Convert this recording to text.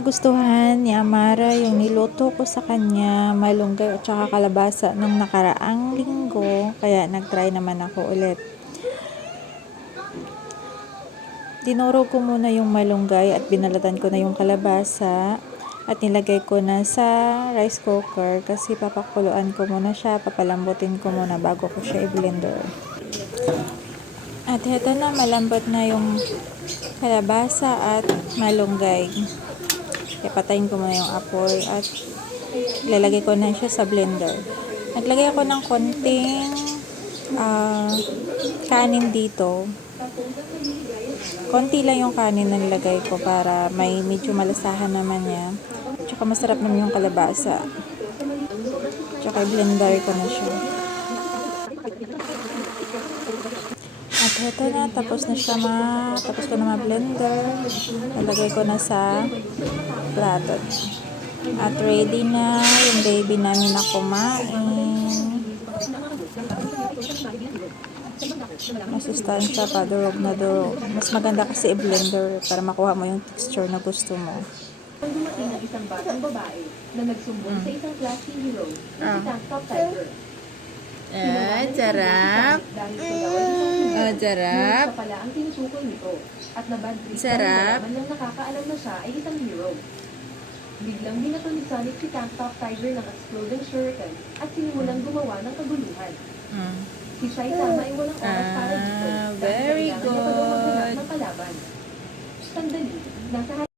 nagustuhan ni Amara yung niluto ko sa kanya, malunggay at saka kalabasa nung nakaraang linggo, kaya nagtry naman ako ulit. Dinurog ko muna yung malunggay at binalatan ko na yung kalabasa at nilagay ko na sa rice cooker kasi papakuluan ko muna siya, papalambutin ko muna bago ko siya i-blender. At heto na, malambot na yung kalabasa at malunggay. Kaya patayin ko muna yung apoy at ilalagay ko na siya sa blender. Naglagay ako ng konting kanin dito. Konti lang yung kanin na nilagay ko para may medyo malasahan naman niya. Tsaka masarap naman yung kalabasa. Tsaka i-blender ko na siya. At heto na, tapos ko na ma-blender. Nalagay ko na sa plato. At ready na yung baby namin na kumain. Masustansya pa, durog na durog. Mas maganda kasi i-blender para makuha mo yung texture na gusto mo. Ang dumating ng isang batang babae na nagsumbong sa isang class hero na si Tank Tiger. Sarap. Sarap. Siya pala ang tinutukoy nito at nabadtrip Sarap. nang nakakaalam na siya ay isang hero. Biglang binato ni Sonic si Tank Tiger ng exploding shuriken at sinimulang gumawa ng kaguluhan. Si Saitama ay walang oras para dito. Very Kailangan niya pa daw maghanap good. ng kalaban. Sandali, nasa